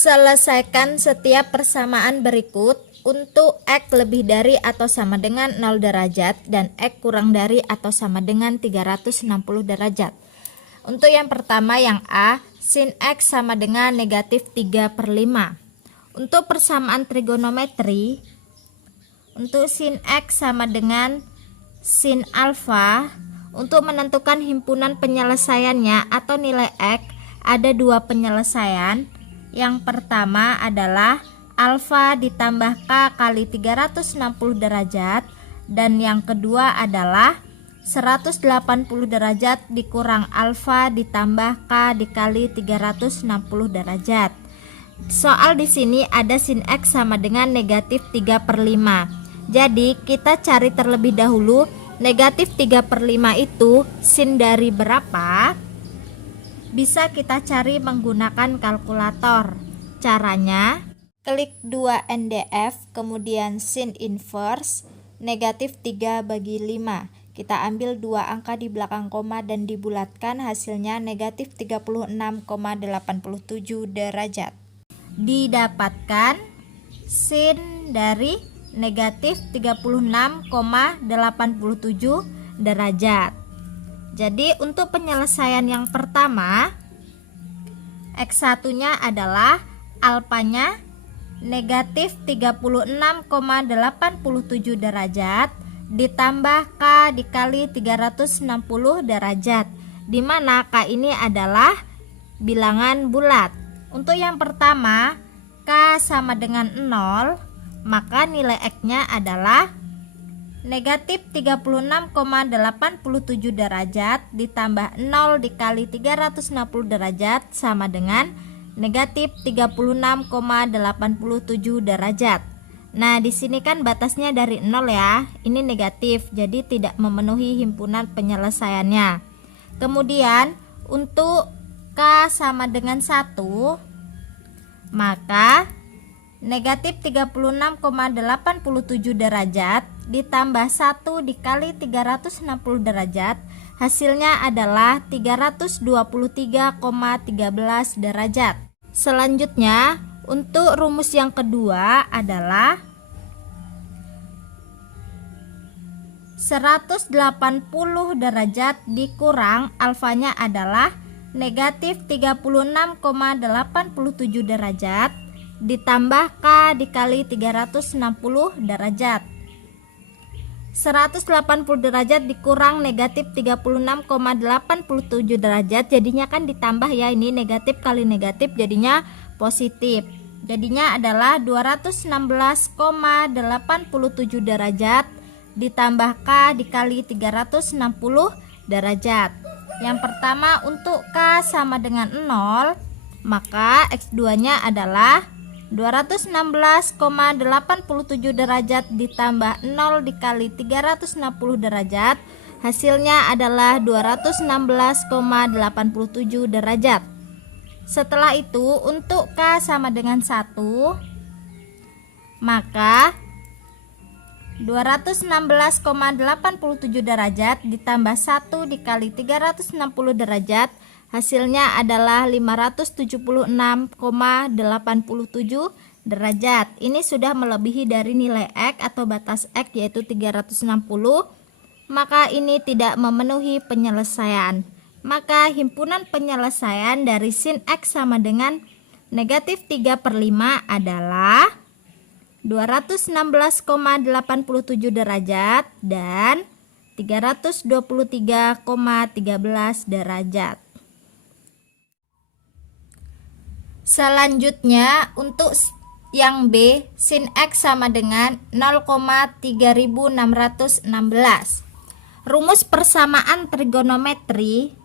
Selesaikan setiap persamaan berikut untuk X lebih dari atau sama dengan 0 derajat dan X kurang dari atau sama dengan 360 derajat. Untuk yang pertama yang A, sin X sama dengan negatif 3/5. Untuk persamaan trigonometri, untuk sin X sama dengan sin alfa, untuk menentukan himpunan penyelesaiannya atau nilai X, ada dua penyelesaian. Yang pertama adalah alfa ditambah K kali 360 derajat, dan yang kedua adalah 180 derajat dikurang alfa ditambah K dikali 360 derajat. Soal di sini ada sin X sama dengan negatif 3/5. Jadi kita cari terlebih dahulu negatif 3/5 itu sin dari berapa? Bisa kita cari menggunakan kalkulator. Caranya, klik 2 NDF, kemudian sin inverse negatif 3/5. Kita ambil dua angka di belakang koma dan dibulatkan, hasilnya negatif 36,87 derajat. Didapatkan sin dari negatif 36,87 derajat. Jadi untuk penyelesaian yang pertama, X1-nya adalah alfanya negatif 36,87 derajat ditambah K dikali 360 derajat, di mana K ini adalah bilangan bulat. Untuk yang pertama, K sama dengan 0, maka nilai X-nya adalah negatif 36,87 derajat ditambah 0 dikali 360 derajat sama dengan negatif 36,87 derajat. Nah, di sini kan batasnya dari 0 ya. Ini negatif, jadi tidak memenuhi himpunan penyelesaiannya. Kemudian untuk K sama dengan 1, maka negatif 36,87 derajat ditambah 1 dikali 360 derajat, hasilnya adalah 323,13 derajat. Selanjutnya, untuk rumus yang kedua adalah 180 derajat dikurang alfanya adalah negatif 36,87 derajat ditambah K dikali 360 derajat. 180 derajat dikurang negatif 36,87 derajat, jadinya kan ditambah ya, ini negatif kali negatif jadinya positif. Jadinya adalah 216,87 derajat ditambah K dikali 360 derajat. Yang pertama untuk K sama dengan 0, maka X2-nya adalah 216,87 derajat ditambah 0 dikali 360 derajat, hasilnya adalah 216,87 derajat. Setelah itu untuk K sama dengan 1, maka 216,87 derajat ditambah 1 dikali 360 derajat, hasilnya adalah 576,87 derajat. Ini sudah melebihi dari nilai X atau batas X, yaitu 360. Maka ini tidak memenuhi penyelesaian. Maka himpunan penyelesaian dari sin X sama dengan negatif 3/5 adalah 216,87 derajat dan 323,13 derajat. Selanjutnya untuk yang B, sin X sama dengan 0,3616. Rumus persamaan trigonometri,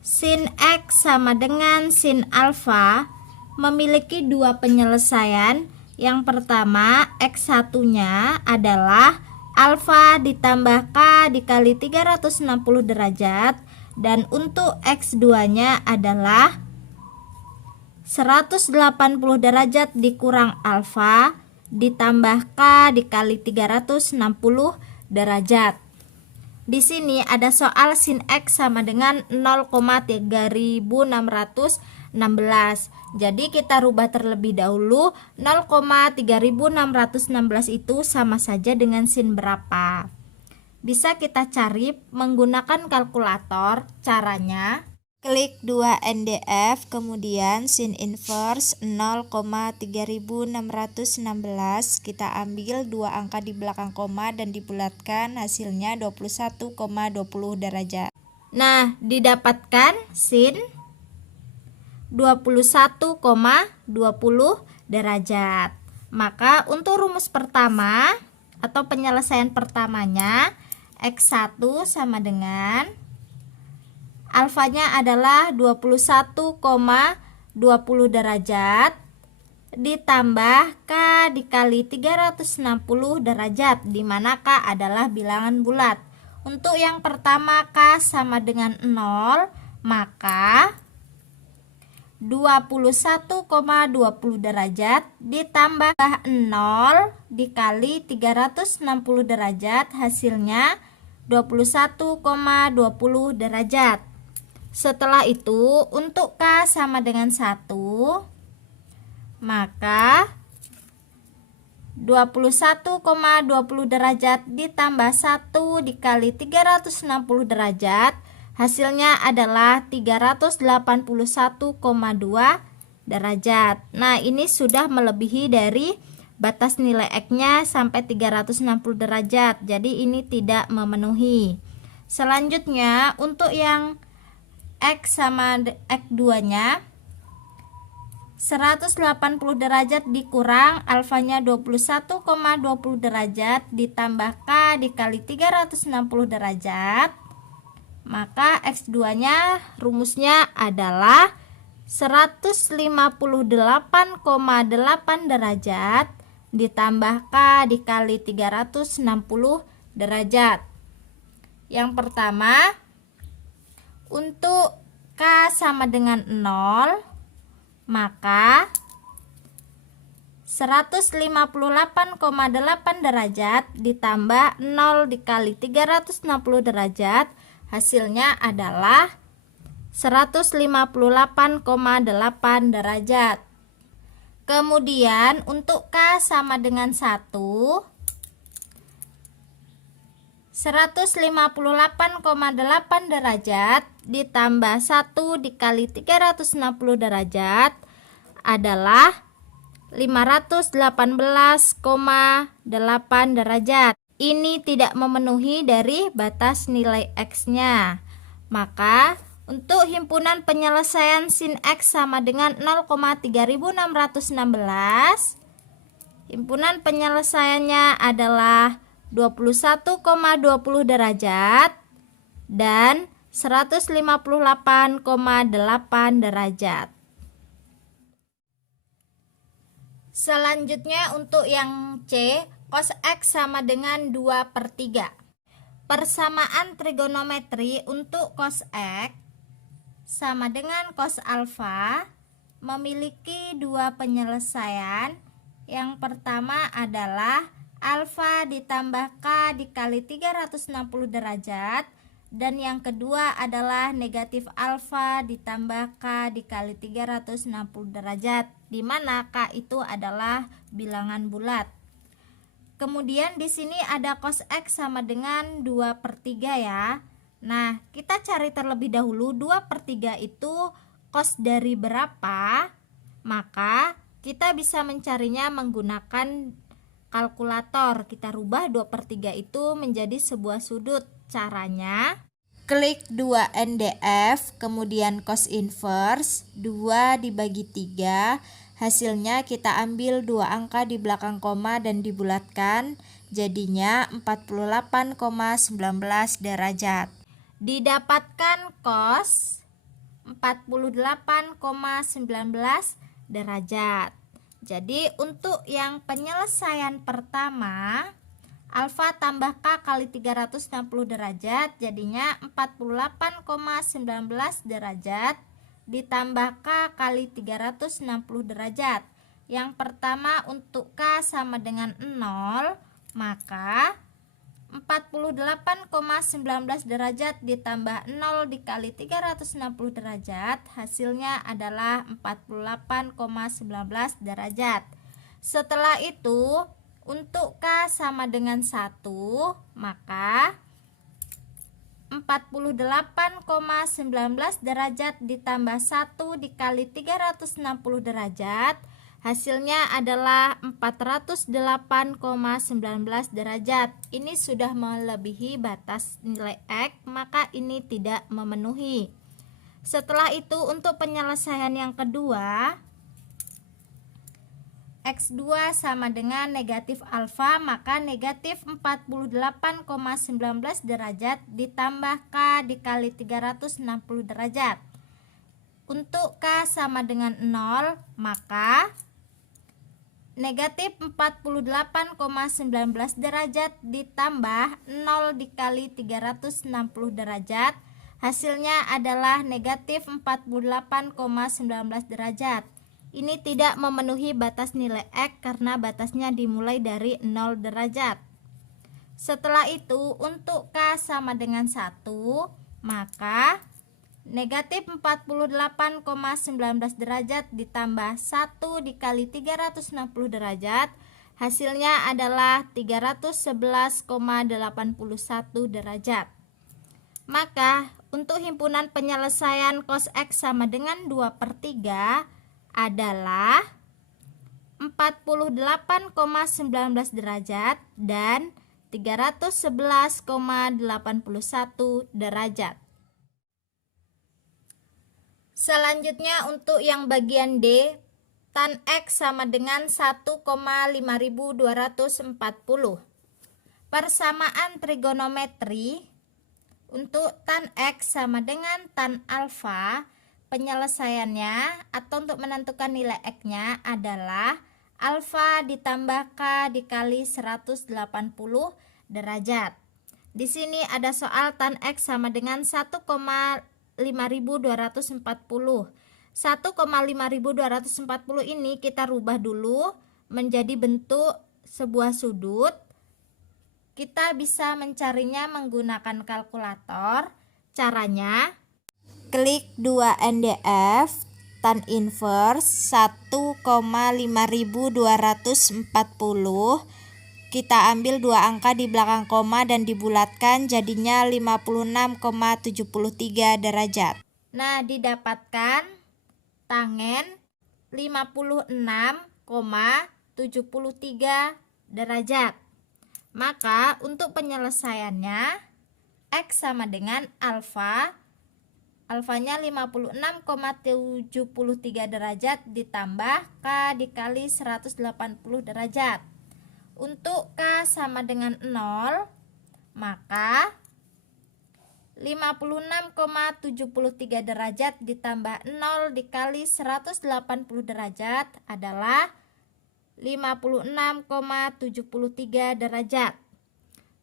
sin X sama dengan sin alfa memiliki dua penyelesaian. Yang pertama, X1-nya adalah alfa ditambah K dikali 360 derajat, dan untuk X2-nya adalah 180 derajat dikurang alfa ditambah K dikali 360 derajat. Di sini ada soal sin X sama dengan 0,3616 Jadi kita rubah terlebih dahulu 0,3616 itu sama saja dengan sin berapa. Bisa kita cari menggunakan kalkulator. Caranya klik 2 NDF, kemudian sin inverse 0,3616, kita ambil dua angka di belakang koma dan dibulatkan, hasilnya 21,20 derajat. Nah, didapatkan sin 21,20 derajat. Maka untuk rumus pertama atau penyelesaian pertamanya, X1 sama dengan alfanya adalah 21,20 derajat ditambah K dikali 360 derajat, di mana K adalah bilangan bulat. Untuk yang pertama K sama dengan 0, maka 21,20 derajat ditambah 0 dikali 360 derajat, hasilnya 21,20 derajat. Setelah itu untuk K sama dengan 1, maka 21,20 derajat ditambah 1 dikali 360 derajat, hasilnya adalah 381,2 derajat. Nah, ini sudah melebihi dari batas nilai X-nya sampai 360 derajat. Jadi ini tidak memenuhi. Selanjutnya untuk yang X sama X2-nya 180 derajat dikurang alfanya 21,20 derajat ditambah K dikali 360 derajat. Maka X2-nya rumusnya adalah 158,8 derajat ditambah K dikali 360 derajat. Yang pertama, untuk K sama dengan 0, maka 158,8 derajat ditambah 0 dikali 360 derajat, hasilnya adalah 158,8 derajat. Kemudian untuk K sama dengan 1, 158,8 derajat ditambah 1 dikali 360 derajat adalah 518,8 derajat. Ini tidak memenuhi dari batas nilai X-nya. Maka untuk himpunan penyelesaian sin X sama dengan 0,3616, himpunan penyelesaiannya adalah 21,20 derajat dan 158,8 derajat. Selanjutnya untuk yang C, cos X sama dengan 2/3. Persamaan trigonometri untuk cos X sama dengan cos alfa memiliki dua penyelesaian. Yang pertama adalah alfa ditambah K dikali 360 derajat, dan yang kedua adalah negatif alfa ditambah K dikali 360 derajat, di mana K itu adalah bilangan bulat. Kemudian di sini ada cos X sama dengan 2/3 ya. Nah, kita cari terlebih dahulu 2/3 itu cos dari berapa. Maka kita bisa mencarinya menggunakan kalkulator. Kita rubah 2/3 itu menjadi sebuah sudut. Caranya, klik 2 NDF, kemudian cos inverse 2 dibagi 3. Hasilnya kita ambil dua angka di belakang koma dan dibulatkan, jadinya 48,19 derajat. Didapatkan cos 48,19 derajat. Jadi untuk yang penyelesaian pertama, alfa tambah K kali 360 derajat, jadinya 48,19 derajat ditambah K kali 360 derajat. Yang pertama untuk K sama dengan 0, maka 48,19 derajat ditambah 0 dikali 360 derajat, hasilnya adalah 48,19 derajat. Setelah itu, untuk K sama dengan 1, maka 48,19 derajat ditambah 1 dikali 360 derajat, hasilnya adalah 408,19 derajat. Ini sudah melebihi batas nilai X, maka ini tidak memenuhi. Setelah itu, untuk penyelesaian yang kedua, X2 sama dengan negatif alfa, maka negatif 48,19 derajat ditambah K dikali 360 derajat. Untuk K sama dengan 0, maka negatif 48,19 derajat ditambah 0 dikali 360 derajat, hasilnya adalah negatif 48,19 derajat. Ini tidak memenuhi batas nilai X karena batasnya dimulai dari 0 derajat. Setelah itu, untuk K sama dengan 1, maka negatif 48,19 derajat ditambah 1 dikali 360 derajat, hasilnya adalah 311,81 derajat. Maka, untuk himpunan penyelesaian cos X sama dengan 2/3 adalah 48,19 derajat dan 311,81 derajat. Selanjutnya, untuk yang bagian D, tan X sama dengan 1,5240. Persamaan trigonometri untuk tan X sama dengan tan alfa, penyelesaiannya atau untuk menentukan nilai X-nya adalah alfa ditambah K dikali 180 derajat. Di sini ada soal tan X sama dengan 1,5240. 1,5240 ini kita rubah dulu menjadi bentuk sebuah sudut. Kita bisa mencarinya menggunakan kalkulator. Caranya, klik 2 NDF, tan inverse 1,5240. Kita ambil dua angka di belakang koma dan dibulatkan, jadinya 56,73 derajat. Nah, didapatkan tangen 56,73 derajat. Maka untuk penyelesaiannya, X sama dengan alfa. Alfanya 56,73 derajat ditambah K dikali 180 derajat. Untuk K sama dengan 0, maka 56,73 derajat ditambah 0 dikali 180 derajat adalah 56,73 derajat.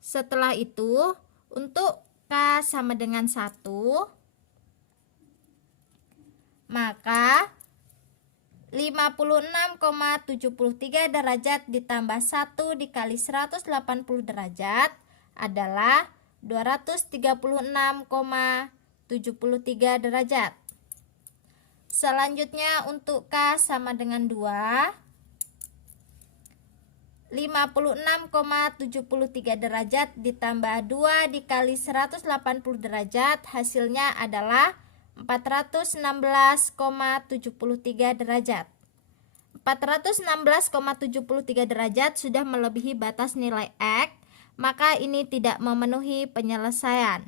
Setelah itu, untuk K sama dengan 1, maka 56,73 derajat ditambah 1 dikali 180 derajat adalah 236,73 derajat. Selanjutnya, untuk K sama dengan 2, 56,73 derajat ditambah 2 dikali 180 derajat, hasilnya adalah 416,73 derajat. 416,73 derajat sudah melebihi batas nilai X, maka ini tidak memenuhi penyelesaian.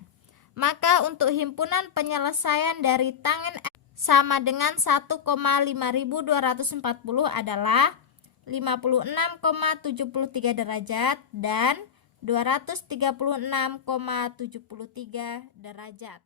Maka untuk himpunan penyelesaian dari tangen X sama dengan 1,5240 adalah 56,73 derajat dan 236,73 derajat.